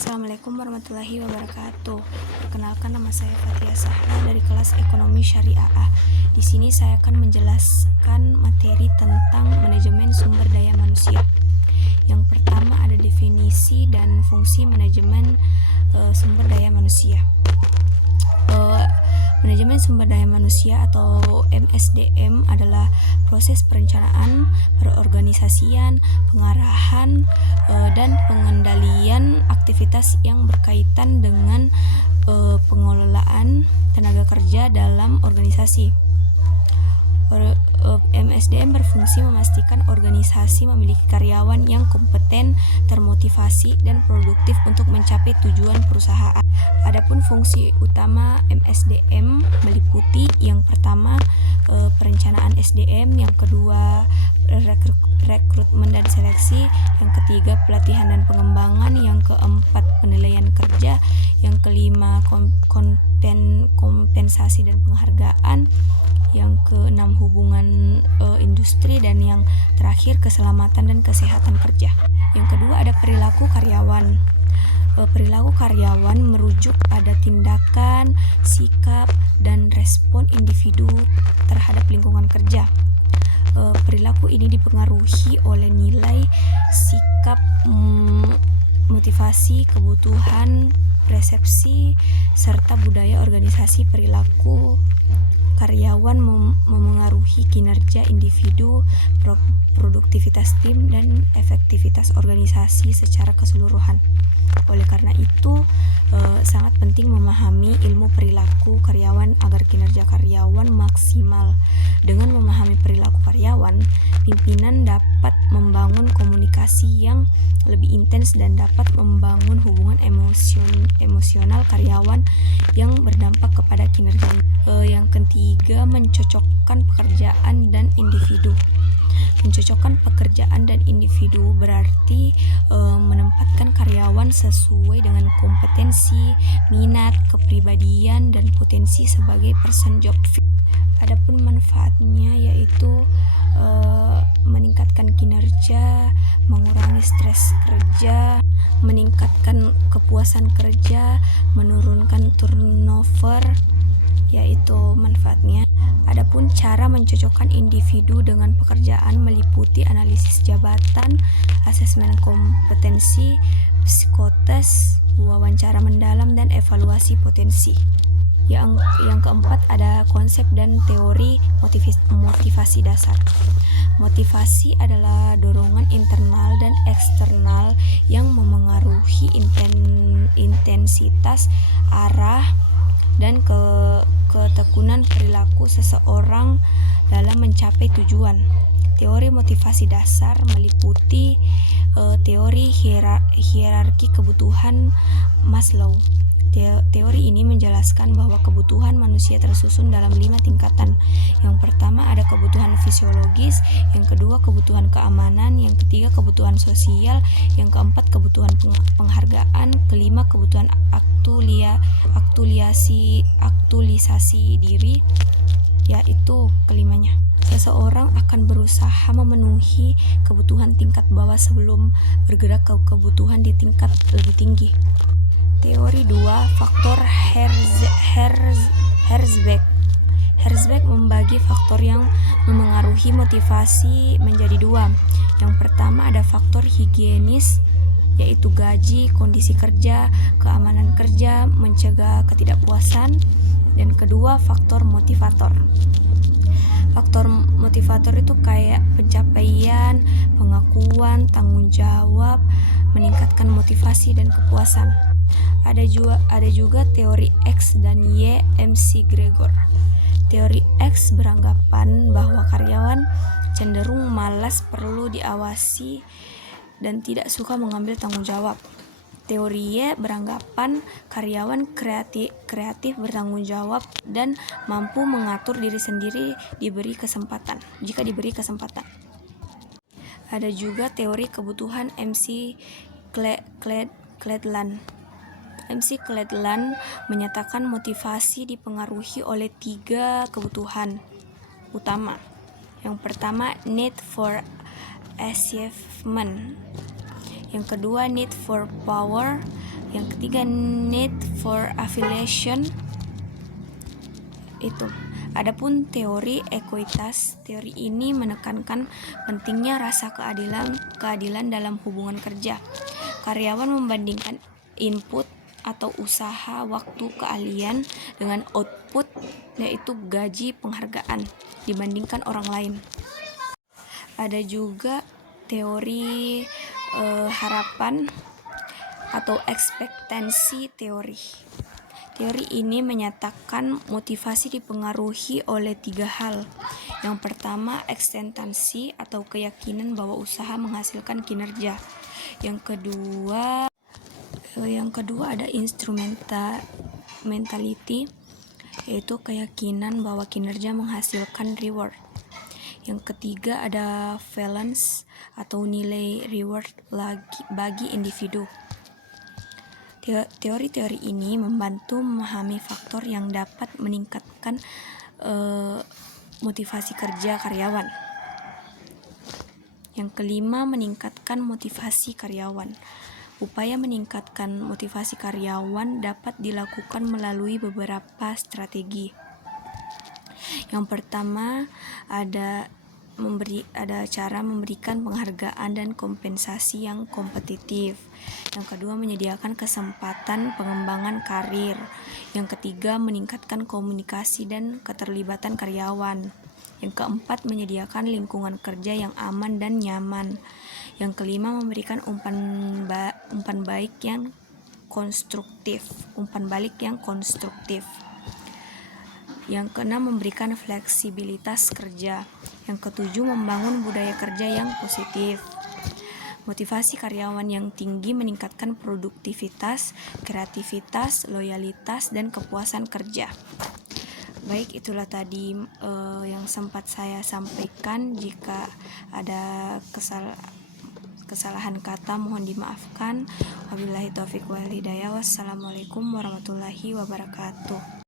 Assalamualaikum warahmatullahi wabarakatuh. Perkenalkan, nama saya Fathia Sahra dari kelas Ekonomi Syariah A. Di sini saya akan menjelaskan materi tentang manajemen sumber daya manusia. Yang pertama ada definisi dan fungsi manajemen sumber daya manusia. Manajemen sumber daya manusia atau MSDM adalah proses perencanaan, perorganisasian, pengarahan, dan pengendalian aktivitas yang berkaitan dengan pengelolaan tenaga kerja dalam organisasi. MSDM berfungsi memastikan organisasi memiliki karyawan yang kompeten, termotivasi, dan produktif untuk mencapai tujuan perusahaan. Adapun fungsi utama MSDM meliputi yang pertama perencanaan SDM, yang kedua rekrutmen dan seleksi, yang ketiga pelatihan dan pengembangan, yang keempat penilaian kerja, yang kelima kompensasi dan penghargaan, yang keenam hubungan industri, dan yang terakhir keselamatan dan kesehatan kerja. Yang kedua ada perilaku karyawan. Perilaku karyawan merujuk pada tindakan, sikap, dan respon individu terhadap lingkungan kerja. Perilaku ini dipengaruhi oleh nilai, sikap, motivasi, kebutuhan, persepsi, serta budaya organisasi. Perilaku karyawan memengaruhi kinerja individu, produktivitas tim, dan efektivitas organisasi secara keseluruhan. Oleh karena itu, sangat penting memahami ilmu perilaku karyawan agar kinerja karyawan maksimal. Dengan memahami perilaku karyawan, pimpinan dapat membangun komunikasi yang lebih intens dan dapat membangun hubungan emosional karyawan yang berdampak kepada kinerja. Yang ketiga, mencocokkan pekerjaan dan individu. Mencocokkan pekerjaan dan individu berarti menempatkan karyawan sesuai dengan kompetensi, minat, kepribadian, dan potensi sebagai person job fit. Adapun manfaatnya yaitu meningkatkan kinerja, mengurangi stres kerja, meningkatkan kepuasan kerja, menurunkan turnover, yaitu manfaatnya. Adapun cara mencocokkan individu dengan pekerjaan meliputi analisis jabatan, asesmen kompetensi, psikotes, wawancara mendalam, dan evaluasi potensi. Yang keempat ada konsep dan teori motivasi dasar. Motivasi adalah dorongan internal dan eksternal yang memengaruhi intensitas, arah, dan ketekunan perilaku seseorang dalam mencapai tujuan. Teori motivasi dasar meliputi teori hierarki kebutuhan Maslow. Teori ini menjelaskan bahwa kebutuhan manusia tersusun dalam 5 tingkatan. Yang pertama ada kebutuhan fisiologis, yang kedua kebutuhan keamanan, yang ketiga kebutuhan sosial, yang keempat kebutuhan penghargaan, kelima kebutuhan aktualisasi diri, yaitu kelimanya. Seseorang akan berusaha memenuhi kebutuhan tingkat bawah sebelum bergerak ke kebutuhan di tingkat lebih tinggi. Teori 2, faktor Herzberg membagi faktor yang memengaruhi motivasi menjadi 2. Yang pertama ada faktor higienis, yaitu gaji, kondisi kerja, keamanan kerja, mencegah ketidakpuasan. Dan kedua, faktor motivator. Faktor motivator itu kayak pencapaian, pengakuan, tanggung jawab, meningkatkan motivasi dan kepuasan. Ada juga teori X dan Y, McGregor. Teori X beranggapan bahwa karyawan cenderung malas, perlu diawasi, dan tidak suka mengambil tanggung jawab. Teori Y beranggapan karyawan kreatif, bertanggung jawab, dan mampu mengatur diri sendiri jika diberi kesempatan. Ada juga teori kebutuhan McClelland. McClelland menyatakan motivasi dipengaruhi oleh 3 kebutuhan utama. Yang pertama, need for achievement. Yang kedua, need for power. Yang ketiga, need for affiliation. Adapun teori ekuitas, teori ini menekankan pentingnya rasa keadilan dalam hubungan kerja. Karyawan membandingkan input atau usaha, waktu, keahlian dengan output, yaitu gaji, penghargaan, dibandingkan orang lain. Ada juga teori harapan atau ekspektansi teori. Teori ini menyatakan motivasi dipengaruhi oleh 3 hal. Yang pertama, ekspektansi atau keyakinan bahwa usaha menghasilkan kinerja. Yang kedua ada instrumentality, yaitu keyakinan bahwa kinerja menghasilkan reward. Yang ketiga ada valence atau nilai reward bagi individu. Teori-teori ini membantu memahami faktor yang dapat meningkatkan motivasi kerja karyawan. Yang kelima, meningkatkan motivasi karyawan. Upaya meningkatkan motivasi karyawan dapat dilakukan melalui beberapa strategi. Yang pertama ada cara memberikan penghargaan dan kompensasi yang kompetitif. Yang kedua, menyediakan kesempatan pengembangan karir. Yang ketiga, meningkatkan komunikasi dan keterlibatan karyawan. Yang keempat, menyediakan lingkungan kerja yang aman dan nyaman. Yang kelima, memberikan umpan balik yang konstruktif. Yang keenam, memberikan fleksibilitas kerja. Yang ketujuh, membangun budaya kerja yang positif. Motivasi karyawan yang tinggi meningkatkan produktivitas, kreativitas, loyalitas, dan kepuasan kerja. Baik, itulah tadi yang sempat saya sampaikan. Jika ada kesalahan kata mohon dimaafkan. Wabillahi taufiq wal hidayah. Wassalamualaikum warahmatullahi wabarakatuh.